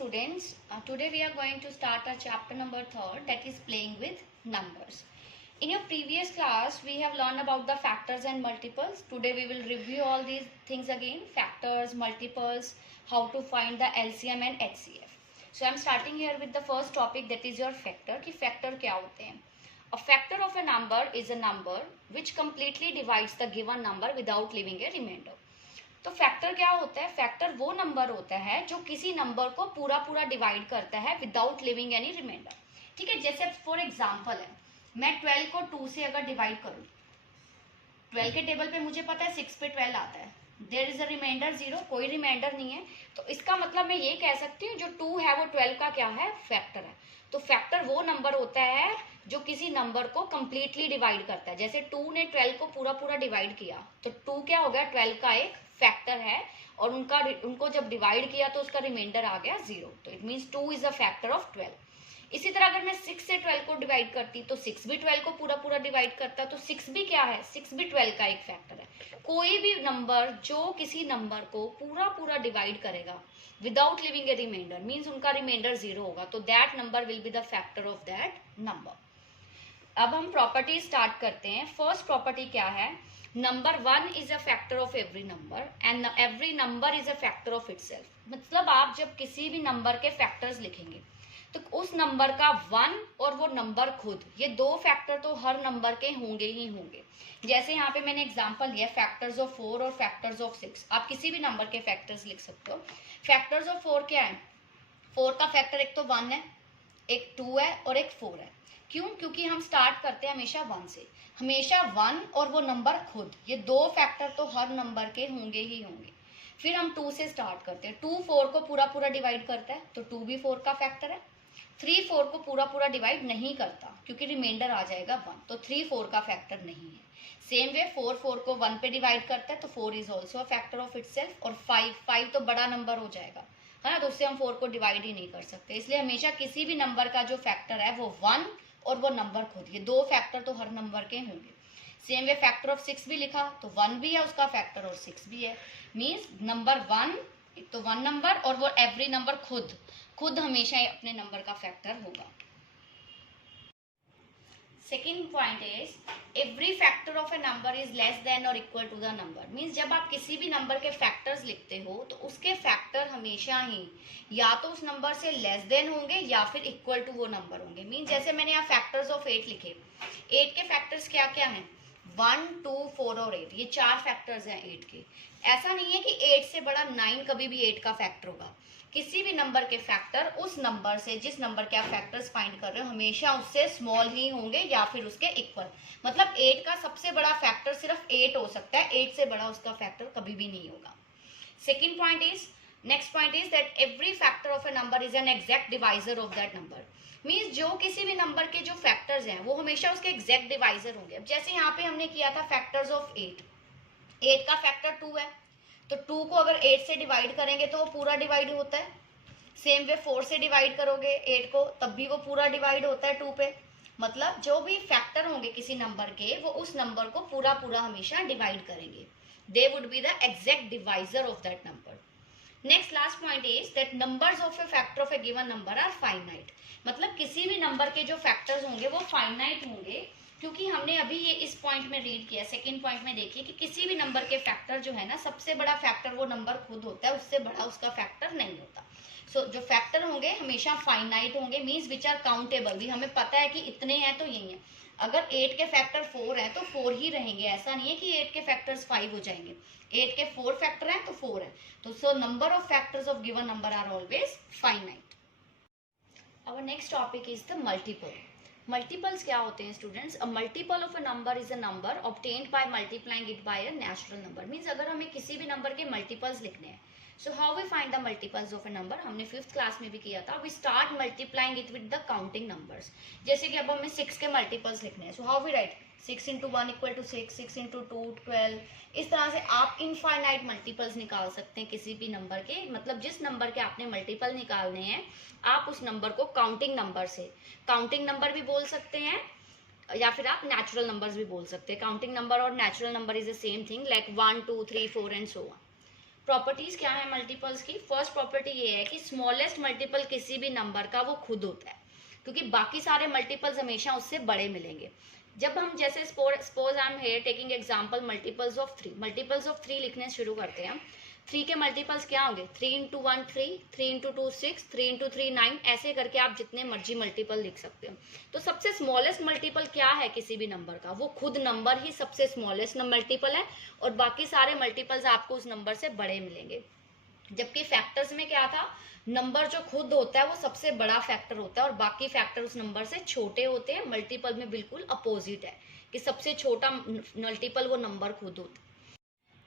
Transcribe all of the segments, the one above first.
students, today we are going to start our chapter number 3, that is playing with numbers. In your previous class we have learned about the factors and multiples. Today we will review all these things again, factors, multiples, how to find the LCM and HCF. So I am starting here with the first topic, that is your factor. कि factor क्या होते हैं? A factor of a number is a number which completely divides the given number without leaving a remainder. तो factor क्या होता है? Factor वो number होता है जो किसी नंबर को पूरा पूरा डिवाइड करता है विदाउट लिविंग एनी रिमाइंडर. ठीक है, जैसे फॉर एग्जांपल है, मैं 12 को 2 से अगर डिवाइड करूं, 12 के टेबल पे मुझे पता है 6 पे 12 आता है, देयर इज अ रिमाइंडर 0, कोई रिमाइंडर नहीं है. तो इसका मतलब मैं ये कह सकती हूँ जो 2 है वो 12 का क्या है? फैक्टर है. तो फैक्टर वो नंबर होता है जो किसी नंबर को कंप्लीटली डिवाइड करता है. जैसे 2 ने 12 को पूरा पूरा डिवाइड किया तो 2 क्या हो गया? 12 का एक फैक्टर है, और उनको जब डिवाइड किया तो उसका रिमाइंडर आ गया 0. तो it means 2 is a factor of 12. इसी तरह अगर मैं 6 से 12 को डिवाइड करती तो 6 भी 12 को पूरा पूरा डिवाइड करता, तो 6 भी क्या है? 6 भी 12 का एक फैक्टर है. कोई भी नंबर जो किसी नंबर को पूरा पूरा डिवाइड करेगा विदाउट लिविंग ए रिमाइंडर, मीन्स उनका रिमाइंडर 0 होगा, तो that number will be the factor of that number. अब हम प्रॉपर्टी स्टार्ट करते हैं. फर्स्ट प्रॉपर्टी क्या है? Number 1 is a factor of every number and every number is a factor of itself. मतलब आप जब किसी भी नंबर के फैक्टर्स लिखेंगे तो उस नंबर का 1 और वो नंबर खुद, ये दो फैक्टर तो हर नंबर के होंगे ही होंगे. जैसे यहाँ पे मैंने एग्जांपल लिया फैक्टर्स ऑफ 4 और फैक्टर्स ऑफ 6. आप किसी भी नंबर के फैक्टर्स लिख सकते हो. फैक्टर्स ऑफ 4 क्या है? 4 का फैक्टर एक तो 1 है, एक 2 है और एक 4 है. क्यों? क्योंकि हम स्टार्ट करते हैं हमेशा 1 से. हमेशा 1 और वो नंबर खुद, ये दो फैक्टर तो हर नंबर के होंगे ही होंगे. फिर हम 2 से स्टार्ट करते हैं. 2 4 को पूरा पूरा डिवाइड करता है तो 2 भी 4 का फैक्टर है. 3 4 को पूरा पूरा डिवाइड नहीं करता क्योंकि रिमाइंडर आ जाएगा 1, तो 3 4 का फैक्टर नहीं है. सेम वे 4 4 को 1 पे डिवाइड करता है तो 4 is also a factor of itself. और 5 तो बड़ा नंबर हो जाएगा, है ना, तो उससे हम 4 को डिवाइड ही नहीं कर सकते. इसलिए हमेशा किसी भी नंबर का जो फैक्टर है वो 1 और वो नंबर खुद, ये दो फैक्टर तो हर नंबर के होंगे. सेम वे फैक्टर ऑफ 6 भी लिखा तो 1 भी है उसका फैक्टर और 6 भी है. मीन्स नंबर 1 तो 1 नंबर और वो एवरी नंबर खुद हमेशा अपने नंबर का फैक्टर होगा. Second point is every factor of a number is less than और equal to the number. Means जब आप किसी भी नंबर के फैक्टर्स लिखते हो तो उसके फैक्टर हमेशा ही या तो उस नंबर से लेस देन होंगे या फिर इक्वल टू वो नंबर होंगे. मीन्स जैसे मैंने यहाँ फैक्टर्स ऑफ 8 लिखे, 8 के फैक्टर्स क्या क्या हैं? 1 2 4 और 8, ये 4 फैक्टर्स हैं 8 के. ऐसा नहीं है कि 8 से बड़ा 9 कभी भी 8 का फैक्टर होगा. किसी भी नंबर के फैक्टर उस नंबर से, जिस नंबर के आप फैक्टर्स फाइंड कर रहे हो, हमेशा उससे स्मॉल ही होंगे या फिर उसके इक्वल. मतलब 8 का सबसे बड़ा फैक्टर सिर्फ 8 हो सकता है, 8 से बड़ा उसका फैक्टर कभी भी नहीं होगा. Second point is, next point is that every factor of a number is an exact divisor of that number. Means जो किसी भी नंबर के जो फैक्टर्स हैं वो हमेशा उसके एग्जैक्ट डिवाइजर होंगे. अब जैसे यहाँ पे हमने किया था फैक्टर्स ऑफ 8 का फैक्टर 2 है, तो 2 को अगर 8 से डिवाइड करेंगे तो वो पूरा डिवाइड होता है. सेम वे 4 से डिवाइड करोगे 8 को, तब भी वो पूरा डिवाइड होता है 2 पे. मतलब जो भी फैक्टर होंगे किसी नंबर के वो उस नंबर को पूरा पूरा हमेशा डिवाइड करेंगे. They would be the exact divisor of that number. Next last point is that numbers of a factor of a given number are finite. मतलब किसी भी नंबर के जो फैक्टर्स होंगे वो फाइनाइट होंगे, क्योंकि हमने अभी ये इस पॉइंट में रीड किया. सेकंड पॉइंट में देखिए कि किसी भी नंबर के फैक्टर जो है ना, सबसे बड़ा फैक्टर वो नंबर खुद होता है, उससे बड़ा उसका फैक्टर नहीं होता. सो जो फैक्टर होंगे हमेशा फाइनाइट होंगे, मीन्स विच आर काउंटेबल. भी हमें पता है कि इतने हैं तो यही है. अगर 8 के फैक्टर 4 है तो 4 ही रहेंगे, ऐसा नहीं है कि 8 के फैक्टर्स 5 हो जाएंगे. 8 के 4 फैक्टर हैं तो 4 है. तो so number of factors of given number are always finite. Our next topic is the multiple. Multiples क्या होते हैं students? A multiple of a number is a number obtained by multiplying it by a natural number. Means अगर हमें किसी भी number के multiples लिखने हैं, so how we find the multiples of a number? हमने 5th क्लास में भी किया था. We start multiplying it with the counting numbers. जैसे कि अब हमें 6 के multiples लिखने हैं, so how we write? 6 into 1 equal to 6, 6 into 2 12. इस तरह से आप इनफाइनाइट मल्टीपल्स निकाल सकते हैं किसी भी नंबर के. मतलब जिस नंबर के आपने मल्टीपल निकालने हैं आप उस नंबर को काउंटिंग नंबर से, काउंटिंग नंबर भी बोल सकते हैं या फिर आप नेचुरल नंबर्स भी बोल सकते हैं. काउंटिंग नंबर और natural number is the same thing, like 1 2 3 4 and so on. Properties क्या है मल्टीपल्स की? फर्स्ट प्रॉपर्टी ये है कि स्मॉलेस्ट मल्टीपल किसी भी नंबर का वो खुद होता है, क्योंकि बाकी सारे मल्टीपल्स हमेशा उससे बड़े मिलेंगे। जब हम जैसे suppose I am here taking example multiples of 3, multiples of 3 लिखने शुरू करते हैं हम। 3 के मल्टीपल्स क्या होंगे? 3 इंटू 1 3, 3 इंटू 2 6, 3 इंटू 3 9, ऐसे करके आप जितने मर्जी मल्टीपल लिख सकते हो। तो सबसे स्मॉलेस्ट मल्टीपल क्या है किसी भी नंबर का? वो खुद नंबर ही सबसे स्मॉलेस्ट मल्टीपल है, और बाकी सारे मल्टीपल्स आपको उस नंबर से बड़े मिलेंगे। जबकि फैक्टर्स में क्या था? नंबर जो खुद होता है वो सबसे बड़ा फैक्टर होता है, और बाकी फैक्टर उस नंबर से छोटे होते हैं। मल्टीपल में बिल्कुल अपोजिट है कि सबसे छोटा मल्टीपल वो नंबर खुद होता है।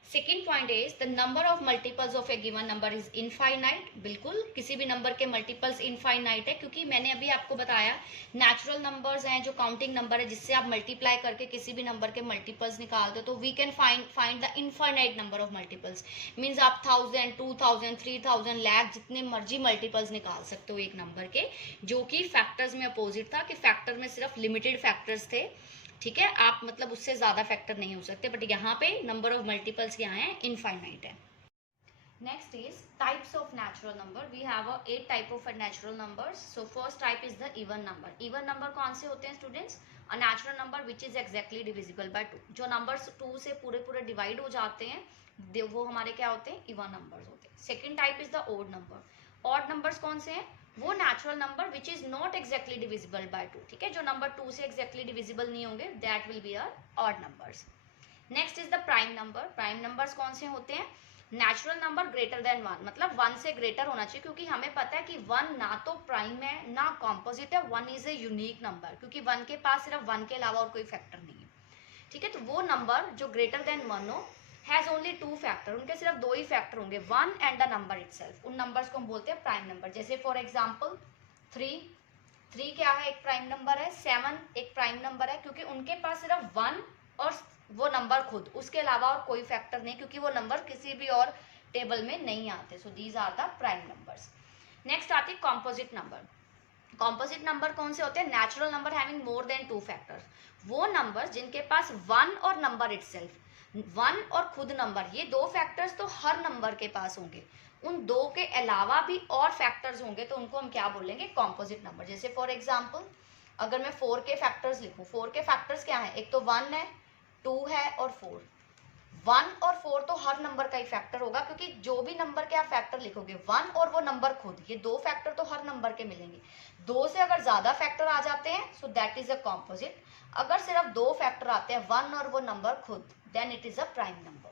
Second point is the number of multiples of a given number is infinite. बिल्कुल किसी भी नंबर के मल्टीपल्स इनफाइनाइट है, क्योंकि मैंने अभी आपको बताया नेचुरल नंबर्स हैं जो काउंटिंग नंबर है, जिससे आप मल्टीप्लाई करके किसी भी नंबर के मल्टीपल्स निकाल दो, तो we can find the infinite number of multiples. Means आप 1000 2000 3000 लाख जितने मर्जी मल्टीपल्स निकाल सकते हो एक नंबर के, जो कि फैक्टर्स में अपोजिट था कि फैक्टर में सिर्फ लिमिटेड फैक्टर्स थे। ठीक है, आप मतलब उससे ज्यादा फैक्टर नहीं हो सकते, बट यहाँ पे नंबर ऑफ मल्टीपल्स क्या है? इनफाइनाइट है। Next is types of natural number. We have 8 type of natural numbers. So first type is the even number. Even number कौन से होते हैं students? A natural number which is exactly divisible by 2। जो numbers 2 से पूरे divide हो जाते हैं वो हमारे क्या होते हैं? इवन नंबर्स होते हैं। Second type is the odd number. Odd numbers कौन से हैं? वो natural number which is not exactly divisible by 2। ठीक है, जो नंबर 2 से एग्जैक्टली डिविजिबल नहीं होंगे, that will be our odd numbers. Next is the prime number. Prime numbers कौन से होते हैं? नेचुरल नंबर ग्रेटर देन 1, मतलब 1 से ग्रेटर होना चाहिए, क्योंकि हमें पता है कि 1 ना तो प्राइम है ना कॉम्पोजिट है। 1 इज ए यूनिक नंबर, क्योंकि 1 के पास सिर्फ 1 के अलावा और कोई फैक्टर नहीं है। ठीक है, तो वो नंबर जो ग्रेटर देन 1 हो, हैज ओनली 2 फैक्टर, उनके सिर्फ 2 ही फैक्टर होंगे, 1 एंड द नंबर इटसेल्फ। उन नंबर्स को हम बोलते हैं प्राइम नंबर। जैसे फॉर एग्जांपल 3 क्या है? एक प्राइम नंबर है। 7 एक प्राइम नंबर है, क्योंकि उनके पास सिर्फ 1 और वो नंबर खुद, उसके अलावा और कोई फैक्टर नहीं, क्योंकि वो नंबर किसी भी और टेबल में नहीं आते। So these are the prime numbers. Next आती है कॉम्पोजिट नंबर। कॉम्पोजिट नंबर कौन से होते हैं? Natural number having more than 2 factors. वो नंबर जिनके पास 1 और नंबर इटसेल्फ, 1 और खुद नंबर, ये 2 फैक्टर्स तो हर नंबर के पास होंगे, उन 2 के अलावा भी और फैक्टर्स होंगे, तो उनको हम क्या बोलेंगे? Composite number. जैसे फॉर एग्जांपल अगर मैं 4 के फैक्टर्स लिखूं, 4 के फैक्टर्स क्या है? एक तो 1 है, 2 है और 4। 1 और 4 तो हर नंबर का ही फैक्टर होगा, क्योंकि जो भी नंबर के आप फैक्टर लिखोगे, 1 और वो नंबर खुद, ये 2 फैक्टर तो हर नंबर के मिलेंगे। 2 से अगर ज्यादा फैक्टर आ जाते हैं, so that is a composite. अगर सिर्फ 2 फैक्टर आते हैं, 1 और वो नंबर खुद, then it is a prime number.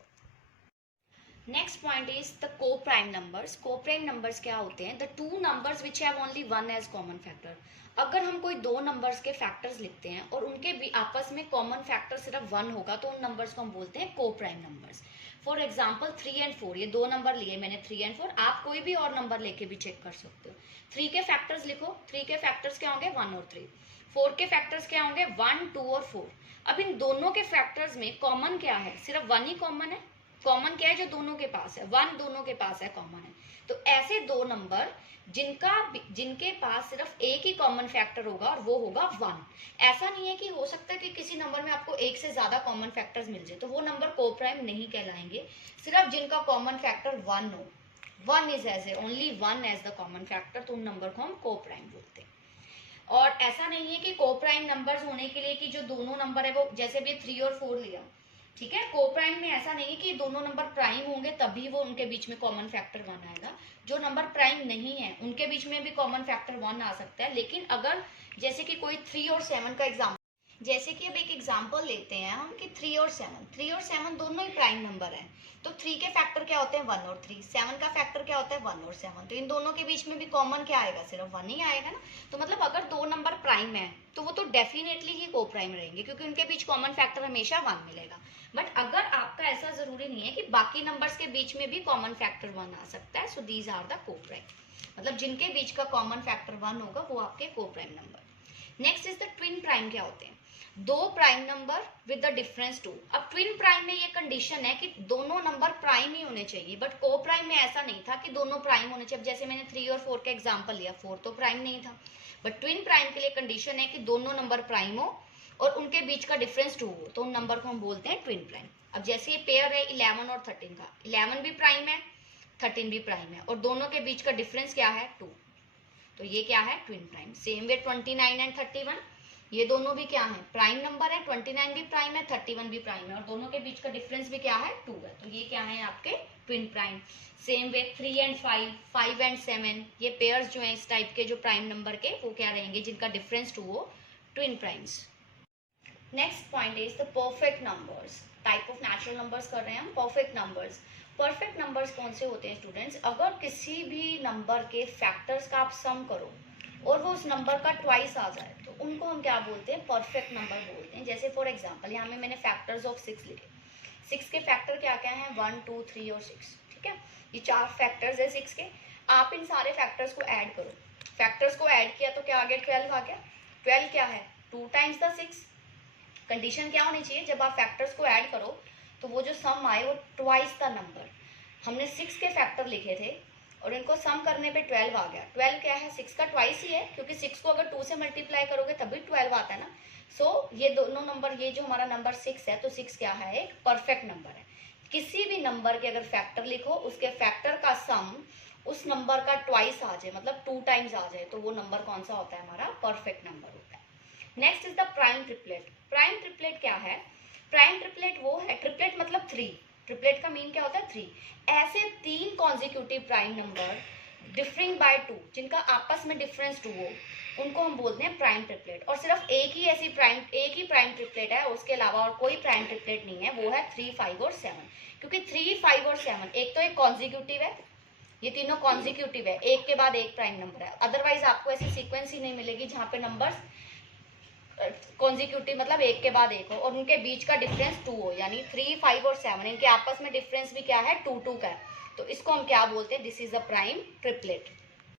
Next point is the coprime numbers. Coprime numbers क्या होते हैं? The 2 numbers which have only 1 as common factor. अगर हम कोई 2 नंबर्स के फैक्टर्स लिखते हैं और उनके भी आपस में कॉमन फैक्टर सिर्फ 1 होगा, तो उन नंबर्स को हम बोलते हैं को prime numbers. For example 3 and 4, ये 2 नंबर लिए मैंने 3 एंड 4, आप कोई भी और नंबर लेके भी चेक कर सकते हो। 3 के फैक्टर्स लिखो, 3 के फैक्टर्स क्या होंगे? 1 और 3। 4 के फैक्टर्स क्या होंगे? 1 2 और 4। अब इन दोनों के फैक्टर्स में कॉमन क्या है? सिर्फ 1 ही कॉमन है। कॉमन क्या है जो दोनों के पास है? 1 दोनों के पास है, कॉमन है। तो ऐसे 2 नंबर जिनके पास सिर्फ एक ही कॉमन फैक्टर होगा, और वो होगा 1। ऐसा नहीं है कि हो सकता है कि किसी नंबर में आपको एक से ज्यादा कॉमन फैक्टर्स मिल जाए, तो वो नंबर को प्राइम नहीं कहलाएंगे। सिर्फ जिनका कॉमन फैक्टर 1 हो, 1 is as a only 1 as the common factor, तो उन नंबर को हम को प्राइम बोलते हैं। और ऐसा नहीं है कि को प्राइम नंबर्स होने के लिए कि जो दोनों नंबर है वो, जैसे भी 3 और 4 लिया, ठीक है, को प्राइम में ऐसा नहीं है कि दोनों नंबर प्राइम होंगे तभी वो उनके बीच में कॉमन फैक्टर 1 आएगा। जो नंबर प्राइम नहीं है उनके बीच में भी कॉमन फैक्टर 1 आ सकता है। लेकिन अगर जैसे कि कोई 3 और 7 का एग्जाम्पल, जैसे कि अब एक एग्जाम्पल लेते हैं हम कि 3 और 7 दोनों ही प्राइम नंबर है, तो 3 के फैक्टर क्या होते हैं? 1 और 3। 7 का फैक्टर क्या होता है? 1 और 7। तो इन दोनों के बीच में भी कॉमन क्या आएगा? सिर्फ 1 ही आएगा ना। तो मतलब अगर 2 नंबर प्राइम है तो वो तो डेफिनेटली ही को प्राइम रहेंगे, क्योंकि उनके बीच कॉमन फैक्टर हमेशा 1 मिलेगा। बट अगर आपका ऐसा जरूरी नहीं है कि बाकी नंबर्स के बीच में भी कॉमन फैक्टर 1 आ सकता है, सो दीज आर द को प्राइम। मतलब जिनके बीच का कॉमन फैक्टर 1 होगा वो आपके को prime number. Next is the twin prime. क्या होते हैं? 2 prime number with the difference 2। अब ट्विन प्राइम में ये कंडीशन है कि दोनों नंबर प्राइम ही होने चाहिए, बट को प्राइम में ऐसा नहीं था कि दोनों प्राइम होने चाहिए। अब जैसे मैंने 3 और 4 का एग्जांपल लिया, 4 तो प्राइम नहीं था, बट ट्विन प्राइम के लिए कंडीशन है कि दोनों नंबर प्राइम हो और उनके बीच का डिफरेंस 2 हो, तो उन नंबर को हम बोलते हैं ट्विन प्राइम। अब जैसे ये पेयर है 11 और 13 का, 11 भी प्राइम है 13 भी प्राइम है, और दोनों के बीच का डिफरेंस क्या है 2, तो ये क्या है twin prime. Same way 29 and 31, ये दोनों भी क्या है प्राइम नंबर है, 29 भी प्राइम है, 31 भी प्राइम है, और दोनों के बीच का डिफरेंस भी क्या है 2 है, तो ये क्या है आपके twin prime. Same way 3 and 5, 5 and 7, ये पेयर्स जो है इस टाइप के जो प्राइम नंबर के वो क्या रहेंगे, जिनका डिफरेंस 2 हो, twin primes. Next point is the perfect numbers. Type of natural numbers कर रहे हैं हम, परफेक्ट नंबर्स। परफेक्ट नंबर्स कौन से होते हैं स्टूडेंट्स, अगर किसी भी नंबर के फैक्टर्स का आप सम करो और वो उस नंबर का ट्वाइस आ जाए तो उनको हम क्या बोलते हैं, परफेक्ट नंबर बोलते हैं। जैसे फॉर एग्जांपल यहाँ में मैंने फैक्टर्स ऑफ 6 लिखे, 6 के फैक्टर क्या क्या हैं 1 2 3 और 6, ठीक है, ये 4 फैक्टर्स है 6 के। आप इन सारे फैक्टर्स को ऐड करो, फैक्टर्स को ऐड किया तो क्या आ गया 12 आ गया। 12 क्या है 2 टाइम्स द 6। कंडीशन क्या होनी चाहिए, जब आप फैक्टर्स को ऐड करो तो वो जो सम आए वो ट्वाइस द नंबर। हमने 6 के फैक्टर लिखे थे और इनको सम करने पे 12 आ गया। 12 क्या है 6 का ट्वाइस ही है, क्योंकि 6 को अगर 2 से मल्टीप्लाई करोगे तभी 12 आता है ना। सो ये दोनों नंबर, ये जो हमारा नंबर 6 है, तो 6 क्या है एक परफेक्ट नंबर है। किसी भी नंबर के अगर फैक्टर लिखो, उसके फैक्टर का सम उस नंबर का ट्वाइस आ जाए, मतलब 2 टाइम्स आ जाए, तो वो नंबर कौन सा होता है हमारा परफेक्ट नंबर होता है। Next is the prime triplet. Prime triplet क्या है, प्राइम ट्रिपलेट वो है, ट्रिपलेट मतलब 3, ट्रिपलेट का मीन क्या होता है 3। ऐसे 3 consecutive prime number differing by 2, जिनका आपस में डिफरेंस 2 हो, उनको हम बोलते हैं प्राइम ट्रिपलेट। और सिर्फ एक ही प्राइम ट्रिपलेट है, उसके अलावा और कोई प्राइम ट्रिपलेट नहीं है, वो है 3 5 और 7। क्योंकि 3 5 और 7 एक तो एक कॉन्जिक्यूटिव है, ये तीनों कॉन्जिक्यूटिव है, एक के बाद एक प्राइम नंबर है। अदरवाइज आपको ऐसी सीक्वेंस ही नहीं मिलेगी जहाँ पे नंबर्स कॉन्जिक्यूटिव मतलब एक के बाद एक हो और उनके बीच का डिफरेंस 2 हो, यानी 3 5 और 7 इनके आपस में डिफरेंस भी क्या है 2 2 का है, तो इसको हम क्या बोलते हैं, this is a prime triplet.